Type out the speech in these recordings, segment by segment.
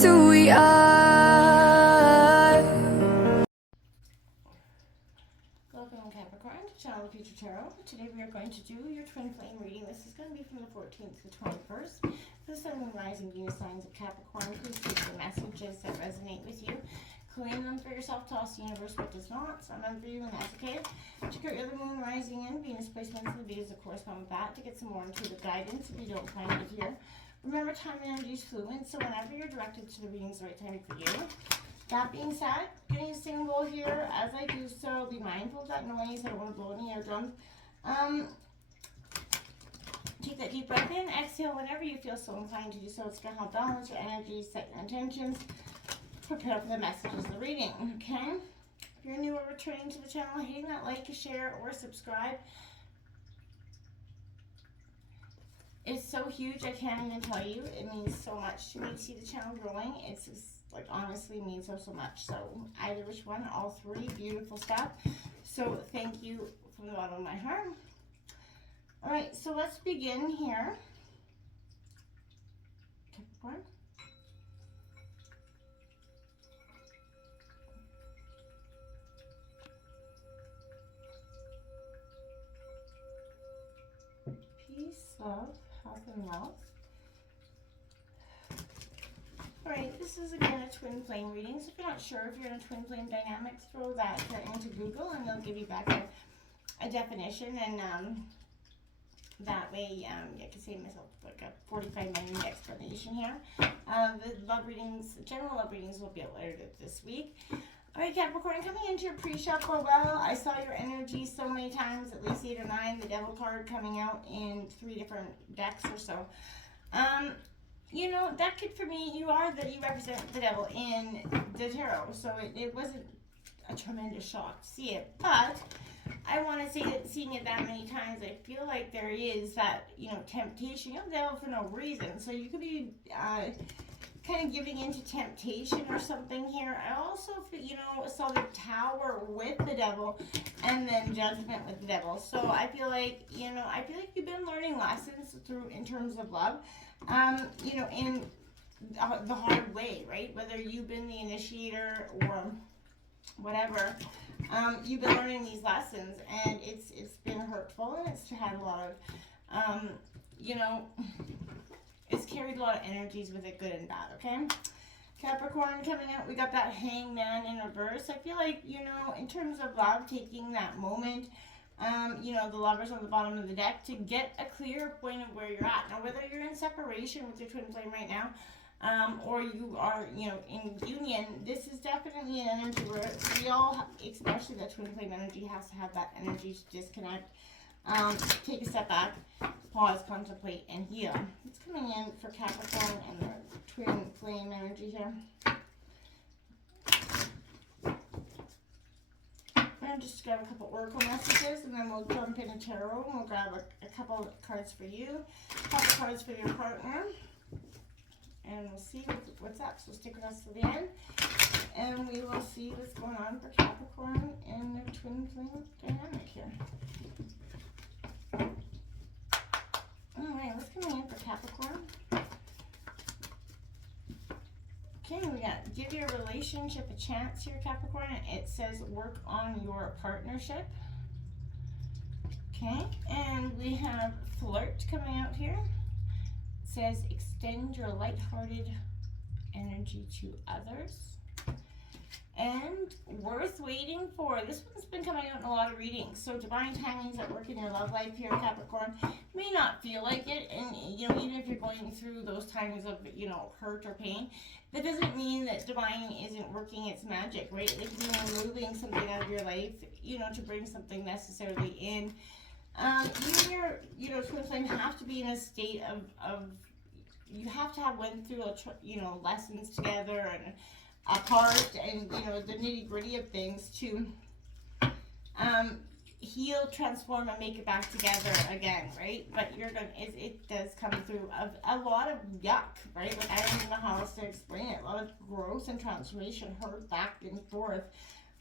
just who we are. Welcome, Capricorn, to Channel of Future Tarot. Today we are going to do your twin flame reading. This is going to be from the 14th to the 21st. For the Sun, Moon, Rising, Venus signs of Capricorn, please take the messages that resonate with you. Claim them for yourself, toss the universe what does not. Some of them for you, and that's okay. Check out your other Moon, Rising, and Venus placements in the videos that correspond with that to get some more intuitive guidance if you don't find it here. Remember, time and energy is fluid, so whenever you're directed to the reading is the right time for you. That being said, getting a singing bowl here. As I do so, be mindful of that noise. I don't want to blow any eardrums. Take that deep breath in. Exhale whenever you feel so inclined to do so. It's going to help balance your energy, set your intentions, prepare for the messages of the reading. Okay? If you're new or returning to the channel, hitting that like, share, or subscribe is so huge. I can't even tell you. It means so much to me to see the channel growing. It's just, like, honestly means so much. So either which one, all three, beautiful stuff. So thank you from the bottom of my heart. All right, so let's begin here. Capricorn. Peace, love, health, and wealth. Alright, this is again a twin flame reading, so if you're not sure if you're in a twin flame dynamic, throw that into Google and they'll give you back a definition, and that way you can save myself like a 45-minute explanation here. The love readings, general love readings will be uploaded this week. Alright, Capricorn, coming into your pre-shuffle, well, I saw your energy so many times, at least 8 or 9, the Devil card coming out in 3 different decks or so. You know, that could, for me, you represent the Devil in the tarot, so it wasn't a tremendous shock to see it, but I want to say that seeing it that many times, I feel like there is that, you know, temptation. You know, the Devil for no reason, so you could be kind of giving into temptation or something here. I also, you know, saw the Tower with the Devil and then Judgment with the Devil. So I feel like, you know, you've been learning lessons in terms of love, you know, in the hard way, right? Whether you've been the initiator or whatever, you've been learning these lessons, and it's been hurtful, and it's had a lot of, you know, it's carried a lot of energies with it, good and bad, okay? Capricorn coming out, we got that Hangman in reverse. I feel like, you know, in terms of love, taking that moment, you know, the Lovers on the bottom of the deck, to get a clear point of where you're at. Now, whether you're in separation with your twin flame right now, or you are, you know, in union, this is definitely an energy where we all, especially that twin flame energy, has to have that energy to disconnect, take a step back, pause, contemplate, and heal. It's coming in for Capricorn and the twin flame energy here. I'm going to just grab a couple oracle messages, and then we'll jump into tarot, and we'll grab a couple of cards for you, a couple cards for your partner, and we'll see what's up. So stick with us to the end, and we will see what's going on for Capricorn and their twin flame dynamic here. Alright, what's coming in for Capricorn? Okay, we got give your relationship a chance here, Capricorn. It says work on your partnership. Okay, and we have flirt coming out here. It says extend your lighthearted energy to others. And worth waiting for. This one's been coming out in a lot of readings. So divine timings at work in your love life here, Capricorn. May not feel like it, and you know, even if you're going through those times of, you know, hurt or pain, that doesn't mean that divine isn't working its magic, right? Like, you know, moving something out of your life, you know, to bring something necessarily in. You and your, you know, twin flame have to be in a state of you have to have went through, you know, lessons together and apart, and you know, the nitty-gritty of things to heal, transform, and make it back together again, right? But you're gonna, it does come through a lot of yuck, right? Like, I don't even know how else to explain it. A lot of growth and transformation, hurt back and forth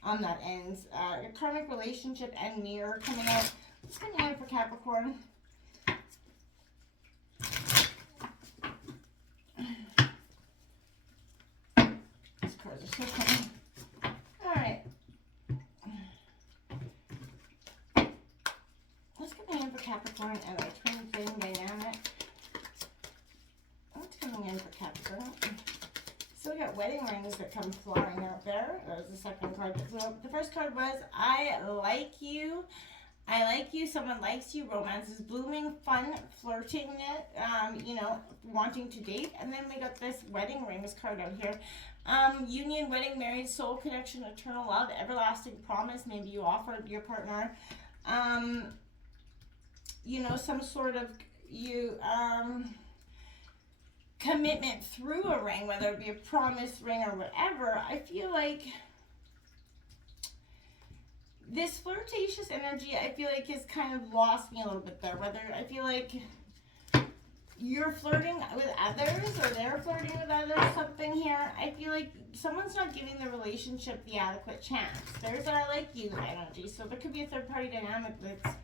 on that end. Your karmic relationship and mirror coming out. What's coming out for Capricorn? All right. What's coming in for Capricorn and the twin flame dynamic? What's coming in for Capricorn? So we got wedding rings that come flying out there. That was the second card. So the first card was, I like you. I like you. Someone likes you. Romance is blooming. Fun. Flirting. You know, wanting to date. And then we got this wedding rings card out here. Union, wedding, married, soul connection, eternal love, everlasting promise. Maybe you offered your partner, you know, some sort of commitment through a ring, whether it be a promise ring or whatever. I feel like this flirtatious energy, I feel like, has kind of lost me a little bit there. Whether I feel like you're flirting with others or they're flirting with others, something here. I feel like someone's not giving the relationship the adequate chance. There's that I like you energy. So there could be a third party dynamic that's,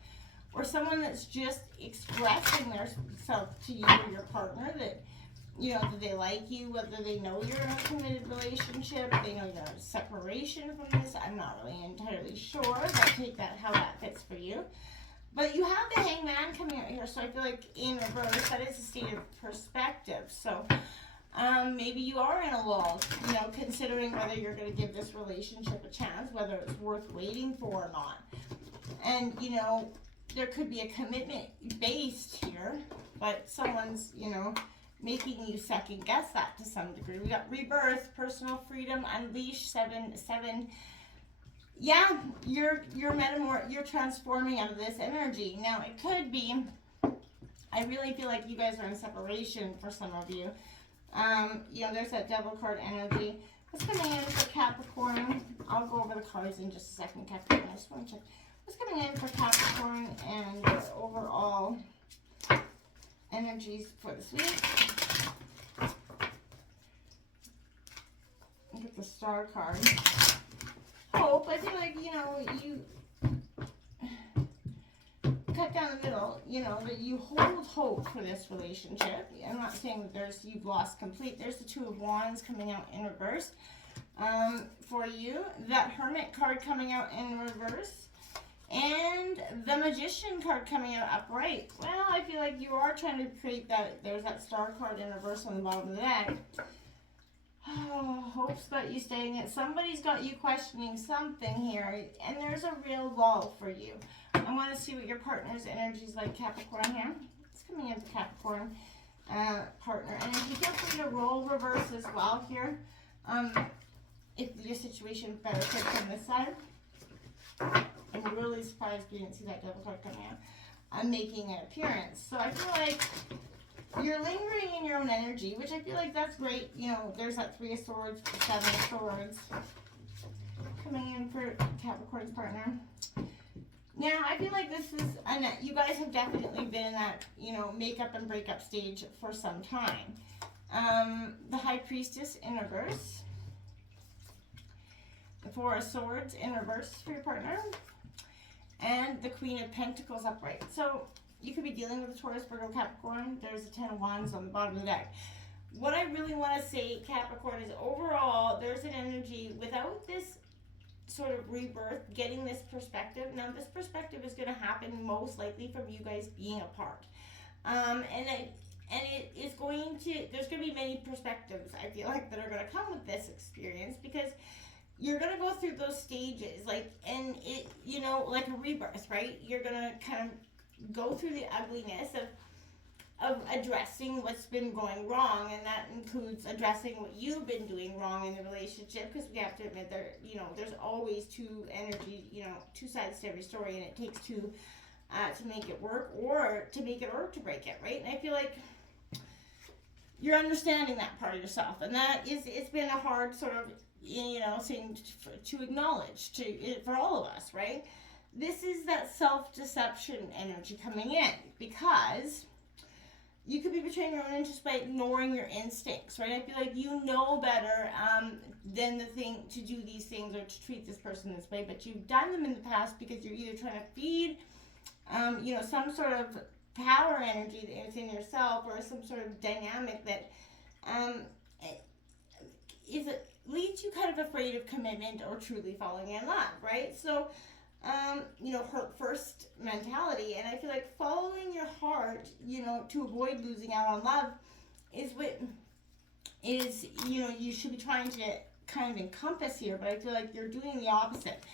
or someone that's just expressing themselves to you or your partner that, you know, that they like you, whether they know you're in a committed relationship, they know you're in a separation from this. I'm not really entirely sure, but take that how that fits for you. But you have the Hangman coming out here, so I feel like in reverse, that is a state of perspective. So maybe you are in a lull, you know, considering whether you're going to give this relationship a chance, whether it's worth waiting for or not. And, you know, there could be a commitment based here, but someone's, you know, making you second guess that to some degree. We got rebirth, personal freedom, unleash, 7. Yeah, you're transforming out of this energy. Now it could be, I really feel like you guys are in separation for some of you. You know, there's that devil card energy. What's coming in for Capricorn? I'll go over the cards in just a second, Capricorn. I just want to check what's coming in for Capricorn and your overall energies for this week. Look at the star card. Hope. I feel like, you know, you cut down the middle, you know, that you hold hope for this relationship. I'm not saying that you've lost complete. There's the Two of Wands coming out in reverse for you. That Hermit card coming out in reverse. And the Magician card coming out upright. Well, I feel like you are trying to create that. There's that Star card in reverse on the bottom of the deck. Oh, hope's got you staying it. Somebody's got you questioning something here. And there's a real lull for you. I want to see what your partner's energy is like, Capricorn, here. It's coming in for Capricorn partner. And if you feel free to roll reverse as well here. If your situation better fit from this side. I'm really surprised you didn't see that devil card coming out. I'm making an appearance. So I feel like you're lingering in your own energy, which I feel like that's great. You know, there's that 3 of Swords, 7 of Swords coming in for Capricorn's partner. Now, I feel like this is, you guys have definitely been in that, you know, makeup and breakup stage for some time. The High Priestess in reverse. The 4 of Swords in reverse for your partner. And the Queen of Pentacles upright. So you could be dealing with a Taurus, Virgo, Capricorn. There's a 10 of Wands on the bottom of the deck. What I really want to say, Capricorn, is overall, there's an energy without this sort of rebirth, getting this perspective. Now, this perspective is going to happen most likely from you guys being apart. And it is going to, there's going to be many perspectives, I feel like, that are going to come with this experience, because you're going to go through those stages, like, and it, you know, like a rebirth, right? You're going to kind of go through the ugliness of addressing what's been going wrong, and that includes addressing what you've been doing wrong in the relationship, because we have to admit there, you know, there's always two sides to every story, and it takes two to make it work, or to make it or to break it, right? And I feel like you're understanding that part of yourself, and that is, it's been a hard sort of, you know, thing to acknowledge for all of us, right? This is that self-deception energy coming in, because you could be betraying your own interest by ignoring your instincts, right? I feel like you know better than the thing to do these things or to treat this person this way, but you've done them in the past because you're either trying to feed, you know, some sort of power energy that is in yourself, or some sort of dynamic that is leads you kind of afraid of commitment or truly falling in love, right? So, hurt first mentality. And I feel like following your heart, to avoid losing out on love is what is, you should be trying to kind of encompass here. But I feel like you're doing the opposite.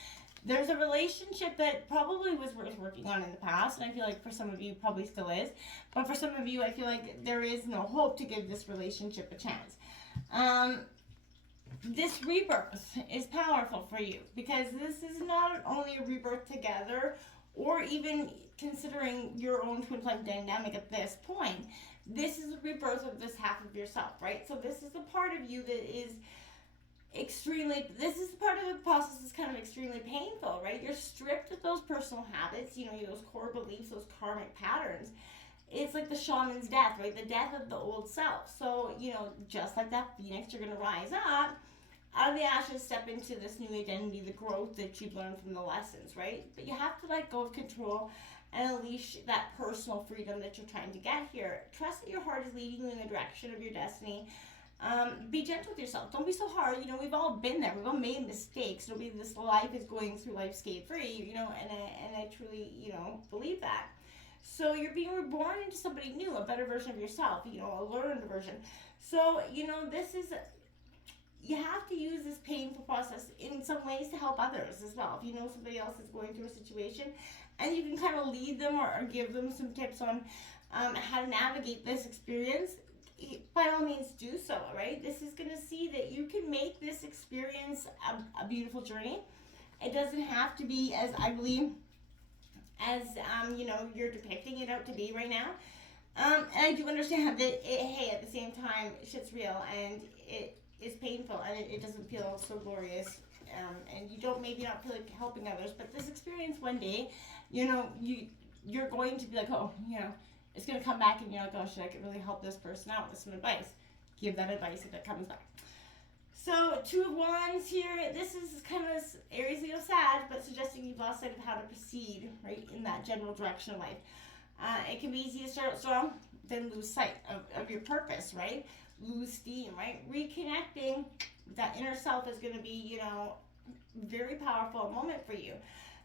There's a relationship that probably was worth working on in the past, and I feel like for some of you probably still is, but for some of you I feel like there is no hope to give this relationship a chance. This rebirth is powerful for you because this is not only a rebirth together, or even considering your own twin flame dynamic at this point, this is a rebirth of this half of yourself, right? So this is the part of you that is this is part of the process that's kind of extremely painful, right? You're stripped of those personal habits, those core beliefs, those karmic patterns. It's like the shaman's death, right? The death of the old self. So, just like that phoenix, you're going to rise up out of the ashes, step into this new identity, the growth that you've learned from the lessons, right? But you have to let go of control and unleash that personal freedom that you're trying to get here. Trust that your heart is leading you in the direction of your destiny. Be gentle with yourself. Don't be so hard. We've all been there. We've all made mistakes. Nobody in this life is going through life scathe-free, and I truly, believe that. So you're being reborn into somebody new, a better version of yourself, a learned version. So, this is, you have to use this painful process in some ways to help others as well. If somebody else is going through a situation, and you can kind of lead them or give them some tips on how to navigate this experience, by all means do so, right? This is going to see that you can make this experience a beautiful journey. It doesn't have to be as ugly as, you're depicting it out to be right now. And I do understand that, at the same time, shit's real, and it is painful, and it doesn't feel so glorious. And you don't maybe not feel like helping others, but this experience one day, you're going to be like, it's going to come back and you're like, oh shit, I could really help this person out with some advice. Give that advice if it comes back. So, Two of Wands here. This is kind of Aries, Leo, Sag, but suggesting you've lost sight of how to proceed, right, in that general direction of life. It can be easy to start out strong, then lose sight of your purpose, right? Lose steam, right? Reconnecting with that inner self is going to be, very powerful moment for you.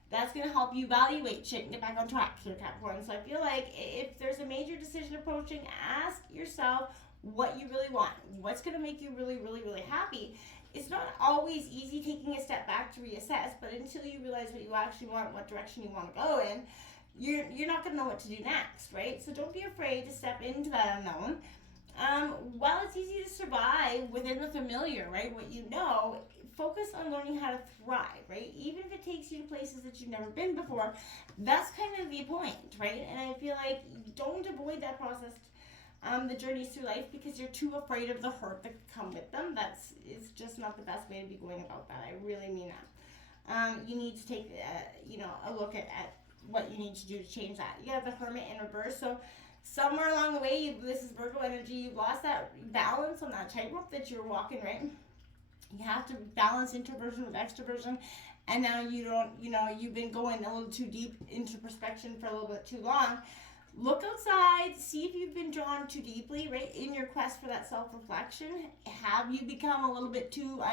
That's going to help you evaluate shit and get back on track here, Capricorn. So I feel like if there's a major decision approaching, ask yourself what you really want. What's going to make you really, really, really happy? It's not always easy taking a step back to reassess, but until you realize what you actually want, what direction you want to go in, you're not going to know what to do next, right? So don't be afraid to step into that unknown. While it's easy to survive within the familiar, right, what you know, focus on learning how to thrive, right? Even if it takes you to places that you've never been before, that's kind of the point, right? And I feel like don't avoid that process, the journeys through life, because you're too afraid of the hurt that could come with them. It's just not the best way to be going about that. I really mean that. You need to take, a look at what you need to do to change that. You have the Hermit in reverse, so somewhere along the way, this is Virgo energy, you've lost that balance on that tightrope that you're walking, right? You have to balance introversion with extroversion, and now you've been going a little too deep into introspection for a little bit too long. Look outside, see if you've been drawn too deeply, right, in your quest for that self-reflection. Have you become a little bit too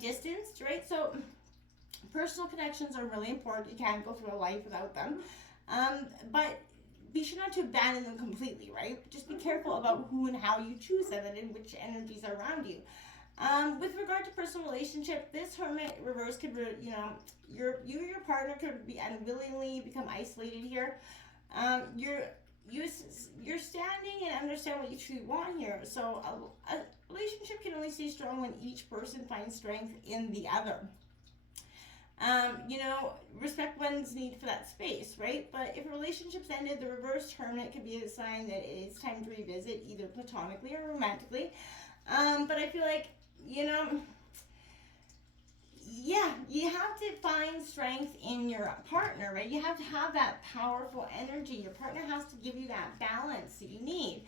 distanced, right? So personal connections are really important. You can't go through a life without them. But be sure not to abandon them completely, right? Just be careful about who and how you choose them and in which energies are around you. With regard to personal relationship, this Hermit reverse could, you or your partner could be unwillingly become isolated here. You're standing and understand what you truly want here. So a relationship can only stay strong when each person finds strength in the other. Respect one's need for that space, right? But if a relationship's ended, the reverse Hermit could be a sign that it's time to revisit, either platonically or romantically. But I feel like, you have to find strength in your partner, right? You have to have that powerful energy. Your partner has to give you that balance that you need.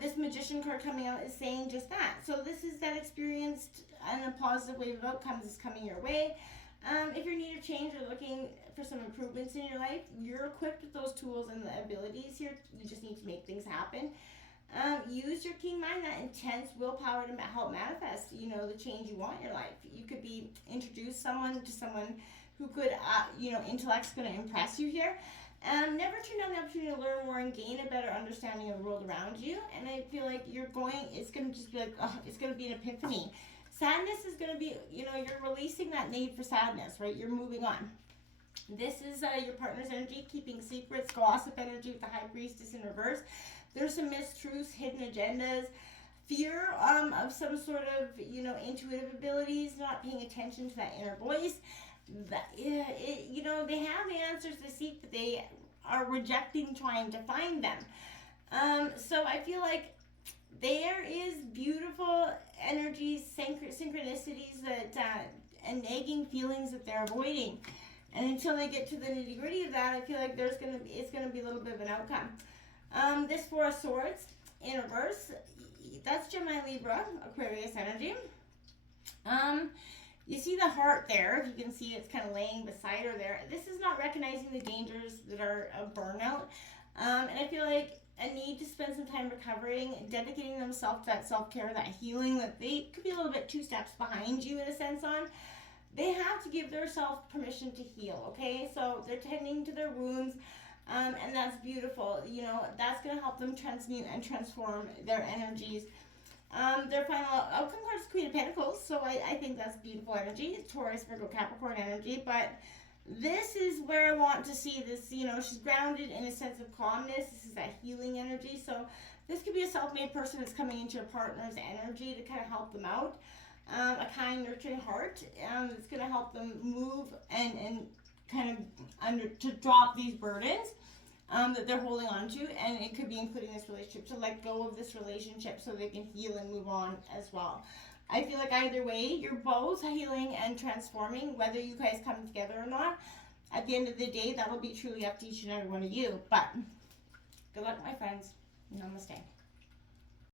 This Magician card coming out is saying just that. So this is that experienced and a positive wave of outcomes is coming your way. If you're in need of change or looking for some improvements in your life, you're equipped with those tools and the abilities here. You just need to make things happen. Use your keen mind, that intense willpower to help manifest, you know, the change you want in your life. You could be introduce someone to someone who could, you know, intellect's going to impress you here. Never turn down the opportunity to learn more and gain a better understanding of the world around you. And I feel like it's going to just be like, oh, it's going to be an epiphany. Sadness is going to be, you know, you're releasing that need for sadness, right? You're moving on. This is your partner's energy, keeping secrets, gossip energy with the High Priestess in reverse. There's some mistruths, hidden agendas, fear of some sort of, you know, intuitive abilities, not paying attention to that inner voice. You know, they have the answers they seek, but they are rejecting trying to find them. So I feel like there is beautiful energies, synchronicities that and nagging feelings that they're avoiding. And until they get to the nitty gritty of that, I feel like it's gonna be a little bit of an outcome. This Four of Swords in reverse, that's Gemini, Libra, Aquarius energy. You see the heart there. If you can see, it's kind of laying beside her there. This is not recognizing the dangers that are of burnout. And I feel like a need to spend some time recovering, dedicating themselves to that self-care, that healing that they could be a little bit 2 steps behind you in a sense on. They have to give themselves permission to heal, okay? So they're tending to their wounds, and that's beautiful. You know, that's going to help them transmute and transform their energies. Their final outcome card is Queen of Pentacles, so I think that's beautiful energy. Taurus, Virgo, Capricorn energy, but this is where I want to see this, you know, she's grounded in a sense of calmness. This is that healing energy, so this could be a self-made person that's coming into your partner's energy to kind of help them out. A kind, nurturing heart that's going to help them move and kind of to drop these burdens that they're holding on to, and it could be including this relationship, to let go of this relationship so they can heal and move on as well. I feel like either way, you're both healing and transforming, whether you guys come together or not. At the end of the day, that'll be truly up to each and every one of you. But good luck, my friends. Namaste.